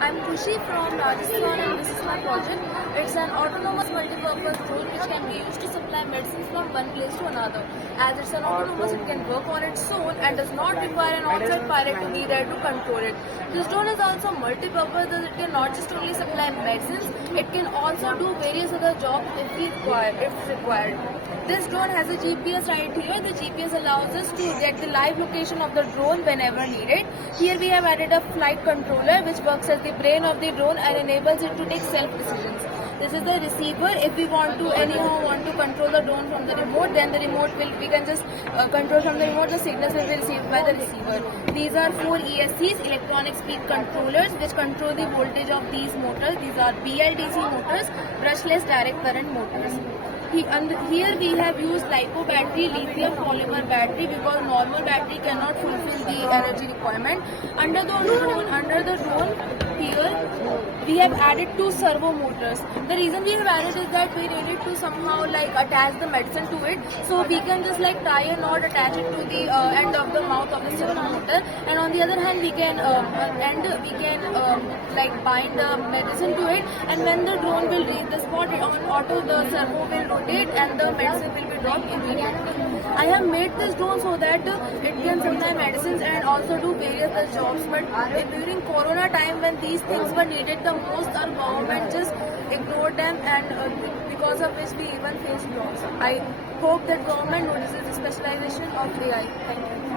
I'm Khushi from Rajasthan and this is my project. It's an autonomous multi-purpose drone which can be used to supply medicines from one place to another. As it's an autonomous, it can work on its own and does not require an on-site pilot to be there to control it. This drone is also multi-purpose as it can not just only supply medicines, it can also do various other jobs if required. This drone has a GPS right here. The GPS allows us to get the live location of the drone whenever needed. Here we have added a flight controller which works as the brain of the drone and enables it to take self-decisions. This is the receiver. If we want to control the drone from the remote, then we can just control from the remote. The signals will be received by the receiver. These are 4 ESCs, electronic speed controllers, which control the voltage of these motors. These are BLDC motors, brushless direct current motors. Here we have used LiPo battery, lithium polymer battery, because normal battery cannot fulfill the energy requirement. Under the drone here we have added 2 servo motors. The reason we have added is that we needed to somehow attach the medicine to it, so we can just tie a knot, attach it to the end of the mouth of the servo motor, and on the other hand we can bind the medicine to it, and when the drone will reach the spot on auto, the servo will rotate and the medicine will be dropped immediately. I have made this drone so that it can supply medicines and also do various other jobs, but during Corona time when these things were needed the most, our government just ignored them, and because of which we even faced loss. I hope that government notices the specialization of AI. Thank you.